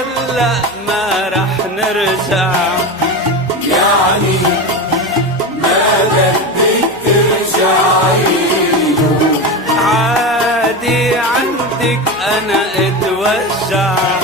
هلا ما رح نرجع. يعني ما بدك ترجعي له، عادي عندك أنا اتوجع.